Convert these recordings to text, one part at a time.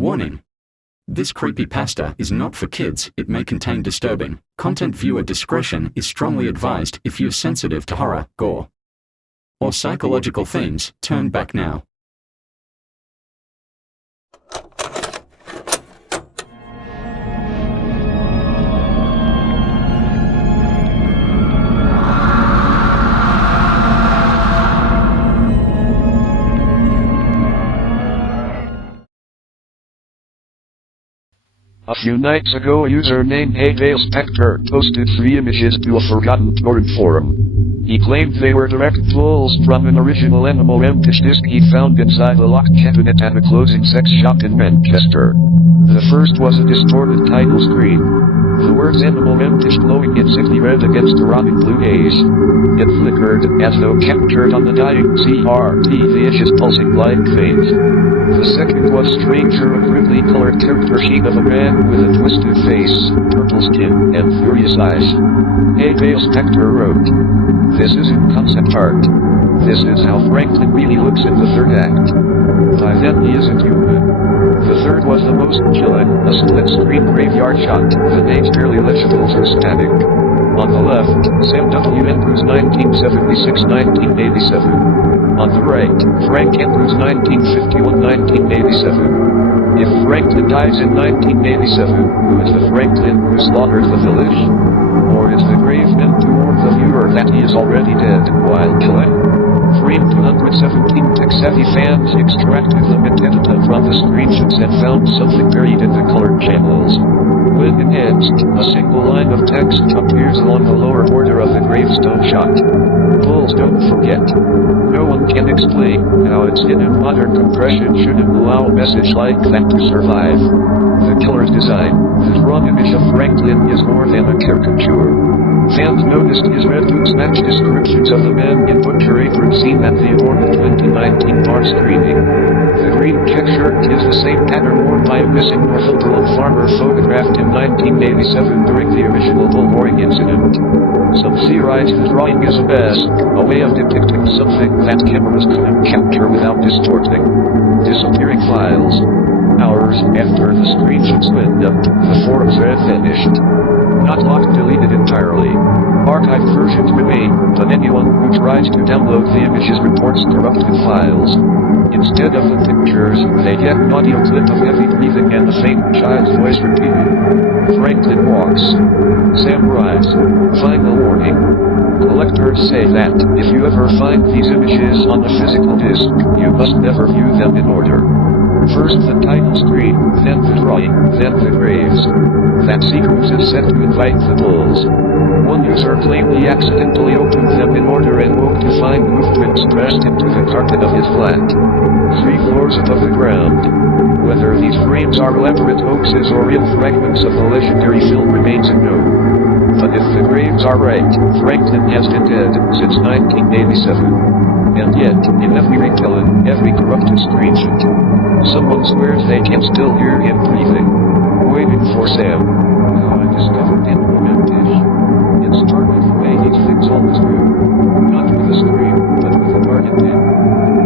Warning. This creepypasta is not for kids. It may contain disturbing content. Viewer discretion is strongly advised. If you're sensitive to horror, gore, or psychological themes, turn back now. A few nights ago, a user named Spectre posted 3 images to a forgotten torrent forum. He claimed they were direct pulls from an original Animal Rampage disc he found inside a locked cabinet at a closing sex shop in Manchester. The first was a distorted title screen. The words Animal Rampage glowing in sickly red against a rotting blue haze. It flickered, as though captured on the dying CRT, the edges pulsing like veins. The second was stranger, a crudely colored character sheet of a man with a twisted face, purple skin, and furious eyes. Spectre wrote, "This isn't concept art. This is how Franklin really looks in the third act. By then he isn't human." The third was the most chilling, a split-screen graveyard shot, the names barely legible through static. On the left, Sam W. Andrews 1976-1987. On the right, Frank Andrews 1951-1987. If Franklin dies in 1987, who is the Franklin who slaughtered the village? Or is the grave meant to warn the viewer that he is already dead while killing? Frame 217 tech-savvy fans extracted the metadata from the screenshots and found something buried in the colored channels. When enhanced, a single line of text appears along the lower border of the gravestone shot. Pulls don't forget. No one can explain how its hidden modern compression shouldn't allow a message like that to survive. The killer's design, the drawn image of Franklin, is more than a caricature. Fans noticed his red boots match descriptions of the man in butcher apron seen at the aborted 2019 bar screening. The green check shirt is the same pattern worn by a missing Northumberland farmer photographed in 1987 during the original bull-roaring incident. Some theorize the drawing is a mask, a way of depicting something that cameras couldn't capture without distorting. Disappearing files. Hours after the screenshots went up, the forums had vanished. Not locked, deleted entirely. Archived versions remain, but anyone who tries to download the images reports corrupted files. Instead of the pictures, they get an audio clip of heavy breathing and a faint child's voice repeating. Franklin walks. Sam rides. Final warning. Collectors say that, if you ever find these images on a physical disc, you must never view them in order. First the title screen, then the drawing, then the graves. That sequence is set to invite the bulls. One user claimed he accidentally opened them in order and woke to find movements pressed into the carpet of his flat. 3 floors above the ground. Whether these frames are elaborate hoaxes or real fragments of the legendary film remains unknown. But if the graves are right, Franklin has been dead since 1987. And yet, in every retelling, every corrupted screenshot, someone swears they can still hear him breathing. Waiting for Sam. How I discovered Animal Rampage. It started the way these things always do. Not with a scream, but with a target pin.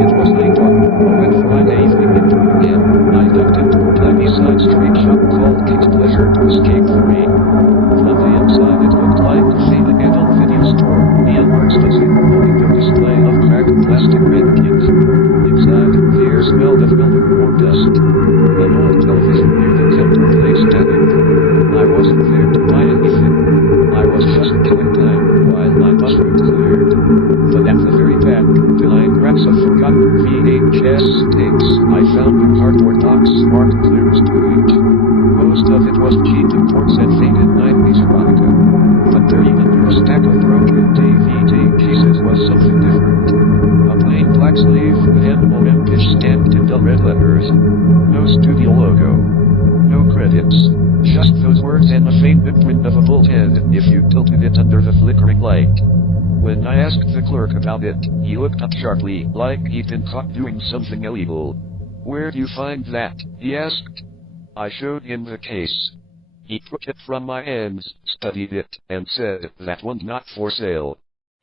It was late on a wet Friday evening in Birmingham. I ducked into a tiny side street shop called King's Pleasure to escape the rain. From the inside it looked like a fading adult video store. Neon marks buzzing, a window display of cracked plastic mannequins. Inside, the air smelled of mildew or dust. An old television near the counter played static. I wasn't there to buy anything. I was just killing time while my mushroom cleared. But at the very back, behind racks of forgotten VHS tapes, I found a cardboard box marked clearance to each. Most of it was cheap imports and faded 90s erotica. But buried under a stack of broken DVD cases was something different. A plain black sleeve with Animal Rampage stamped in dull red letters. No studio logo. No credits. Just those words and a faint imprint of a bull's head if you tilted it under the flickering light. When I asked the clerk about it, he looked up sharply, like he'd been caught doing something illegal. "Where'd you find that?" he asked. I showed him the case. He took it from my hands, studied it, and said, "That one's not for sale."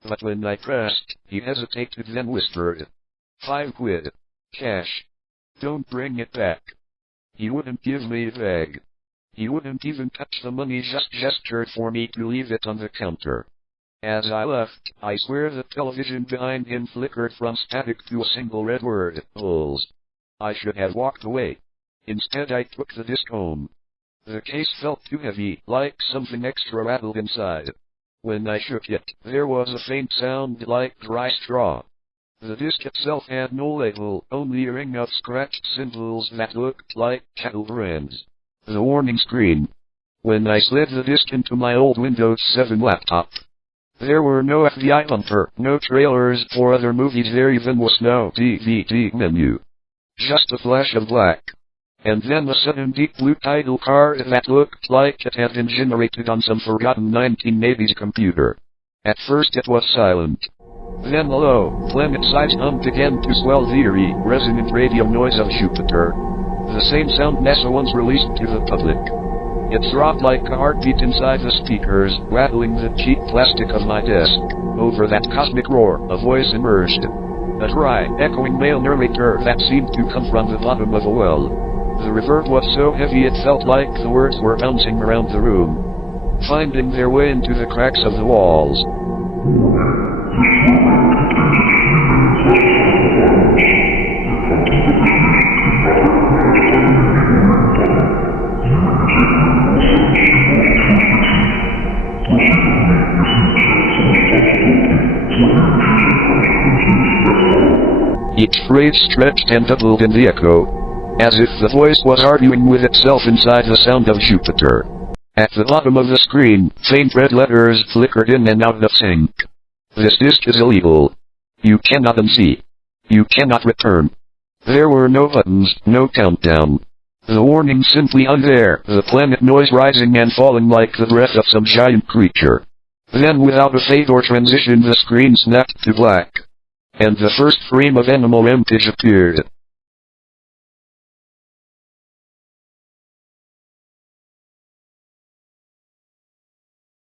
But when I pressed, he hesitated, then whispered, "£5. Cash. Don't bring it back." He wouldn't give me a bag. He wouldn't even touch the money, just gestured for me to leave it on the counter. As I left, I swear the television behind him flickered from static to a single red word, "Bulls." I should have walked away. Instead I took the disc home. The case felt too heavy, like something extra rattled inside. When I shook it, there was a faint sound like dry straw. The disc itself had no label, only a ring of scratched symbols that looked like cattle brands. The warning screen. When I slid the disc into my old Windows 7 laptop, there were no FBI bumper, no trailers for other movies, there even was no DVD menu. Just a flash of black. And then a sudden deep blue title card that looked like it had been generated on some forgotten 1980s computer. At first it was silent. Then a low, planet-sized hum began to swell, the eerie, resonant radio noise of Jupiter. The same sound NASA once released to the public. It throbbed like a heartbeat inside the speakers, rattling the cheap plastic of my desk. Over that cosmic roar, a voice emerged. A dry, echoing male narrator that seemed to come from the bottom of a well. The reverb was so heavy it felt like the words were bouncing around the room, finding their way into the cracks of the walls. Each phrase stretched and doubled in the echo, as if the voice was arguing with itself inside the sound of Jupiter. At the bottom of the screen, faint red letters flickered in and out of sync. This disc is illegal. You cannot unsee. You cannot return. There were no buttons, no countdown. The warning simply hung there, the planet noise rising and falling like the breath of some giant creature. Then without a fade or transition the screen snapped to black. And the first frame of Animal Rampage appeared.